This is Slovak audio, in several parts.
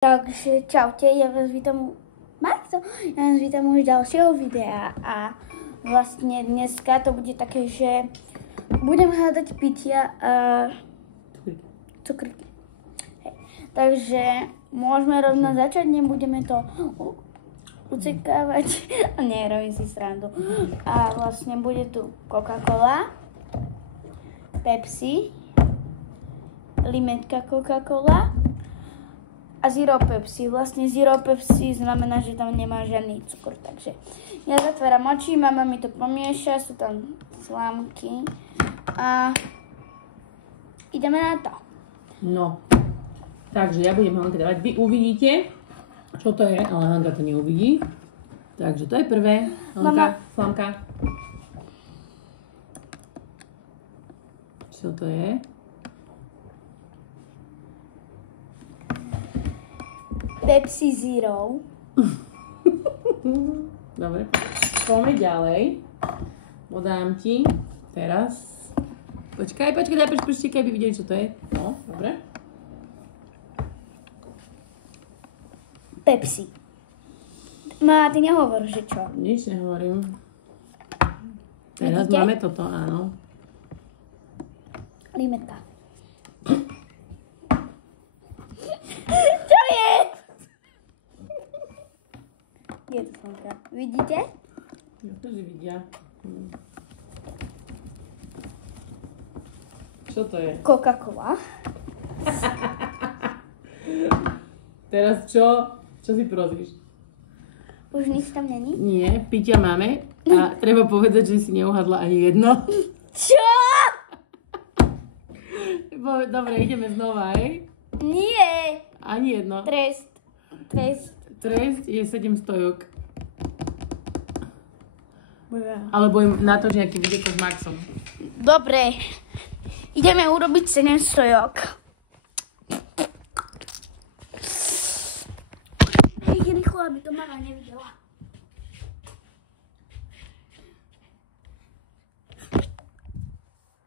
Takže čaute, ja vás vítam už ďalšieho videa a vlastne dneska to bude také, že budem hľadať pitia a cukríky. Takže môžeme rovno začať, nebudeme to ucekávať. Nie, robím si srandu. A vlastne bude tu Coca-Cola, Pepsi, limetka Coca-Cola a Zero Pepsi. Vlastne Zero Pepsi znamená, že tam nemá žiadny cukor. Takže ja zatváram oči, mama mi to pomieša, sú tam slámky a ideme na to. No, takže ja budem Hanka dávať. Vy uvidíte, čo to je, ale Hanka to neuvidí. Takže to je prvé. Hanka, slámka. Čo to je? Pepsi Zero. Dobre, poďme ďalej. Podám ti teraz. Počkaj, daj prštíky, aby videli, čo to je. No, dobre. Pepsi. Má, ty nehovor, že čo? Nič nehovorím. Teraz vidíte? máme toto, áno. Limetka. Čo je? Je to slnka. Vidíte? Jasne, že vidia. Čo to je? Coca-Cola. Teraz čo? Čo si prosíš? Už nič tam není? Nie, pitia máme a treba povedať, že si neuhadla ani jedno. Čo? Dobre, ideme znova, hej? Nie. Ani jedno. Trest. Trest je 7 stojok. Alebo im natočí nejaký video s Maxom. Dobre. Ideme urobiť 7 stojok. Hej, rýchlo, aby to mama nevidela.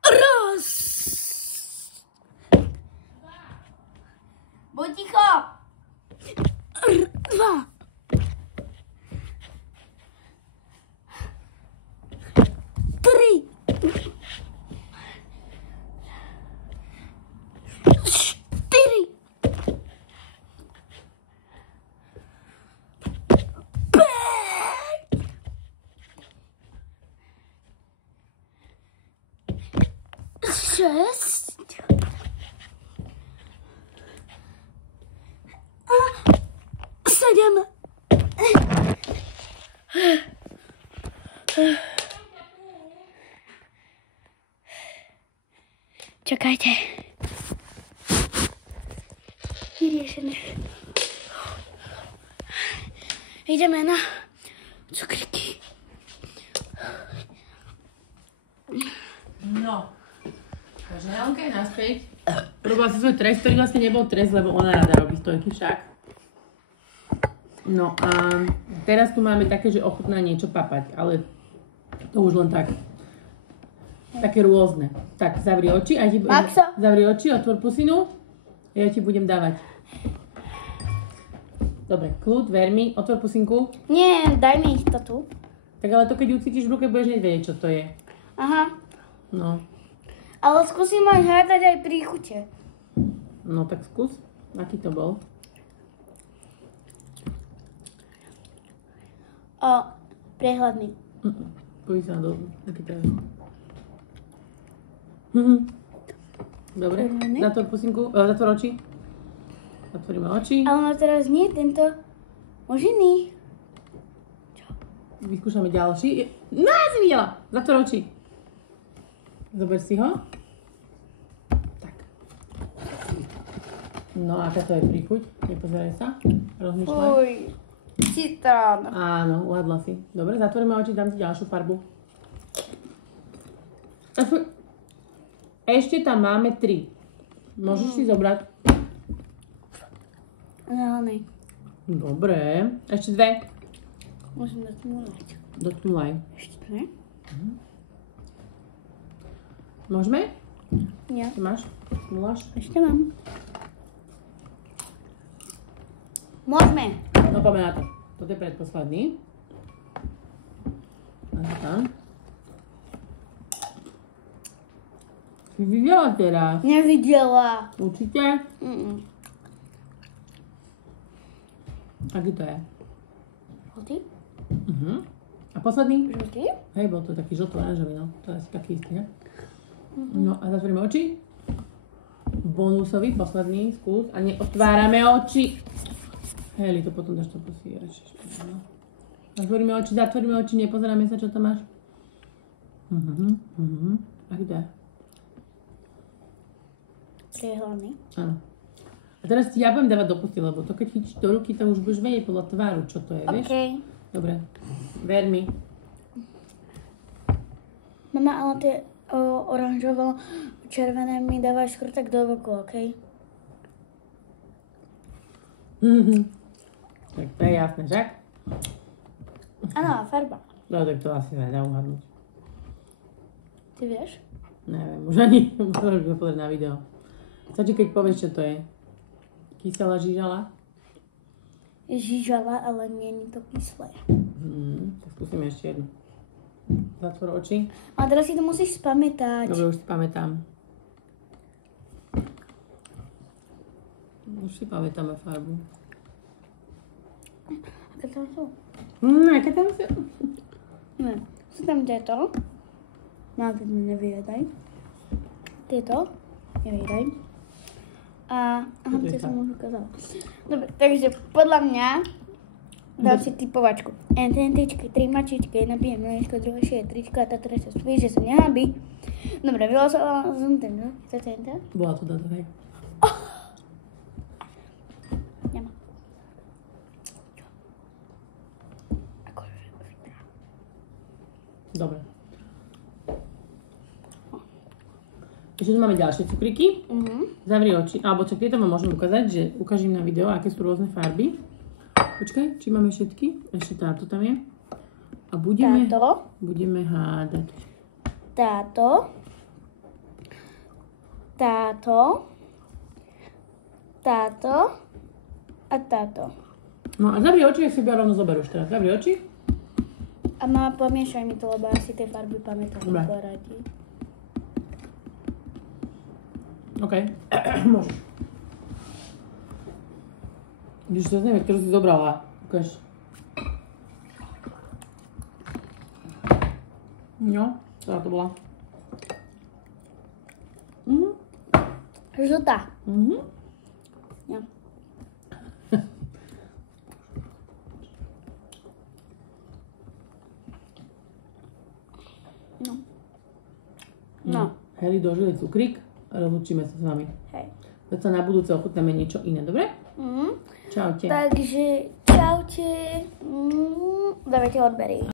Raz. Buď ticho. Dva. Tri. Štyri. Päť. Šesť. Sedem. Čakajte. Vyriešené. Ideme na cukríky. No. Takže Hanka je naspäť. Robila si svoj trest, ktorý vlastne nebol trest, lebo ona rada robí stojky však. No a teraz tu máme také, že ochutná niečo papať, ale to už len tak. Také rôzne. Tak, zavri oči a zavri oči, otvor pusinu. Ja ti budem dávať. Dobre, kľud, ver mi, otvor pusinku. Nie, daj mi ich to tu. Tak ale to keď ucítiš v ruke, budeš vedieť, čo to je. Aha. No. Ale skúsim aj hľadať aj príchute. No tak skús. Aký to bol? Prehľadný. Poď sa do... Aký to je? Dobre, zatvor pusinku, zatvor oči. Zatvoríme oči. Ale ma teraz nie tento možný. Čo? Vyskúšame ďalší. No, ja si videla. Zatvor oči. Zober si ho. Tak. No, aká to je príchuť? Nepozeraj sa. Rozmýšľaj. Uj, citrón. Áno, uhadla si. Dobre, zatvoríme oči, dám ti ďalšiu farbu. Ešte tam máme 3. Môžeš si zobrať? Zelený. Dobre. Ešte 2. Môžem dotmúľať. Dotmúľaj. Ešte 2. Môžeme? Nie. Ty máš? Tmúľaš? Ešte mám. Môžeme. No poďme na to. Toto je predposledný. Aha. Si videla teraz? Nevidela. Určite? Aký to je? Žltý? A posledný? Žltý? Hej, bol to taký žlto-oranžový, no. To je asi taký istý, ne? No a zatvoríme oči. Bonusový, posledný, skús. A neotvárame oči. Hej, to potom dáš to posíraš. Zatvoríme oči, nepozeráme sa, čo tam máš. Aký to je? Hlavný. Áno. A teraz ti ja budem dávať do pusty, lebo to keď chytíš do ruky, to už budeš vedieť podľa tváru, čo to je, vieš? OK. Dobre. Ver mi. Mama, ale tie oranžovo-červené mi dávaš skôr tak do boku, OK? Tak to je jasné, však? Áno, farba. No tak to asi sa dá uhadnúť. Ty vieš? Neviem, už ani môžeš to pozrieť na video. Stačí, keď povieš, čo to je. Kyselá žížala? Žížala, ale nie je to kyslé. Tak skúsime ešte jednu. Zatvor oči. A teraz si to musíš spamätať. Dobre, už si pamätám. Už si pamätáme farbu. Aké tam sú? Aké tam sú? Ne, sú tam tieto. No, to nevyjedaj. Tieto. Nevyjedaj. A tie som už ukázala. Dobre, takže podľa mňa dám si typovačku. NTNTčky, 3 mačičky, jedna pije mliečko, druhá šije tričko a tá tretia spí, že sa nehábi. Dobre, vylosovala som tento. Chce tento? Bola to táto, hej. Nemá. Akože vybrá. Dobre. Ešte tu máme ďalšie cukríky. Zavri oči. Alebo čak, tieto vám môžem ukázať, že ukážem na video, aké sú rôzne farby. Počkaj, či máme všetky? Ešte táto tam je. A budeme hádať. Táto a táto. No a zavri oči, ak si rovno zoberúš teraz. Zavri oči. A mama, pomiešaj mi to, lebo ja si tie farby pamätám. Dobre. Poradí. OK, môžeš. Když to neviem, ktorú si zobrala. Ukáž. No, ktorá to bola? Žltá. Ja. No. Heli, dožili cukrík a rozlučíme sa s vami. Hej. Zase na budúce ochutnáme niečo iné, dobre? Čaute. Takže, čaute. Dávajte odbery.